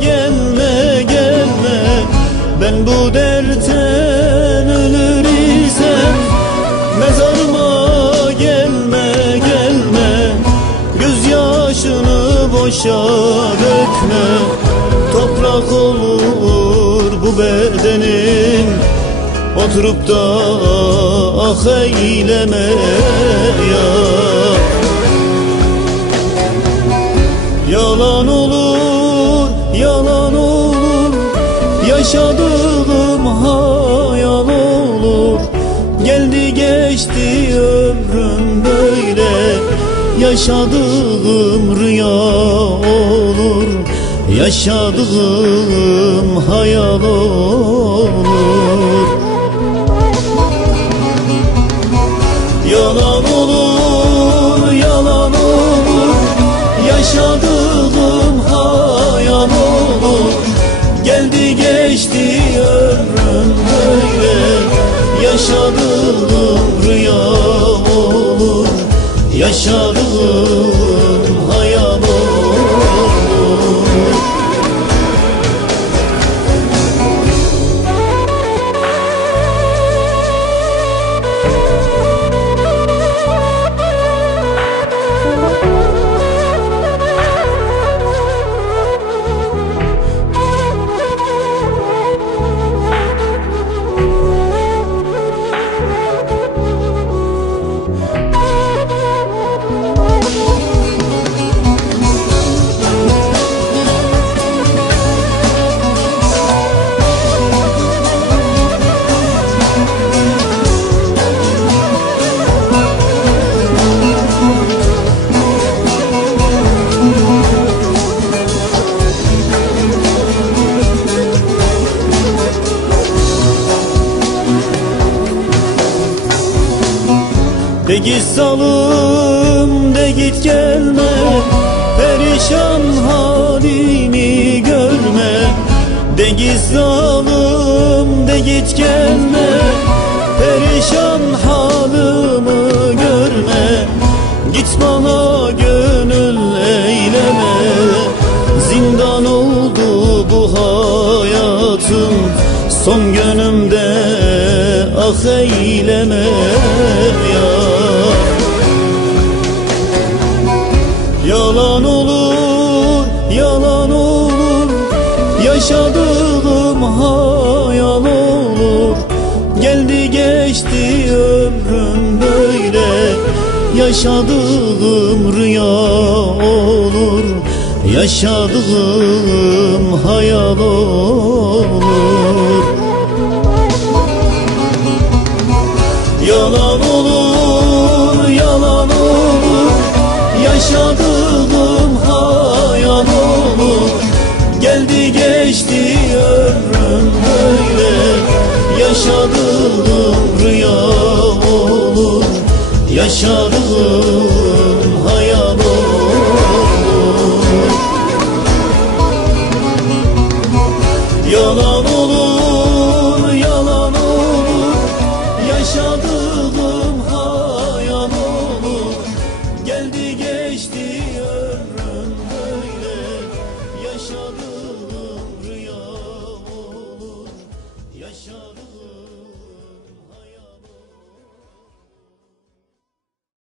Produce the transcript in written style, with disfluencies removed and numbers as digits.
gelme gelme, ben bu dertten ölür isem. Mezarıma gelme gelme, gözyaşını boşa dökme. Toprak olur bu bedenin, oturup da ah eyleme ya. Yalan olur, yalan olur, yaşadığım hayal olur. Geldi geçti ömrüm böyle, yaşadığım rüya olur. Yaşadığım hayal olur. Yalan olur, yalan olur, yaşadığım hayal olur. Geldi geçti ömrüm böyle, yaşadığım rüya olur. Yaşadığım hayal olur. De git salım, de git gelme, perişan halimi görme. De git salım, de git gelme, perişan halımı görme. Git bana gönül eyleme, zindan oldu bu hayatım. Son gönlümde ah eyleme ya. Yalan olur, yalan olur, yaşadığım hayal olur. Geldi geçti ömrüm böyle, yaşadığım rüya olur. Yaşadığım hayal olur. Yalan olur, yalan olur, yaşadığım hayal olur. Geldi geçti ömrüm böyle, yaşadığım rüya olur. Yaşadığım hayal olur. Yalan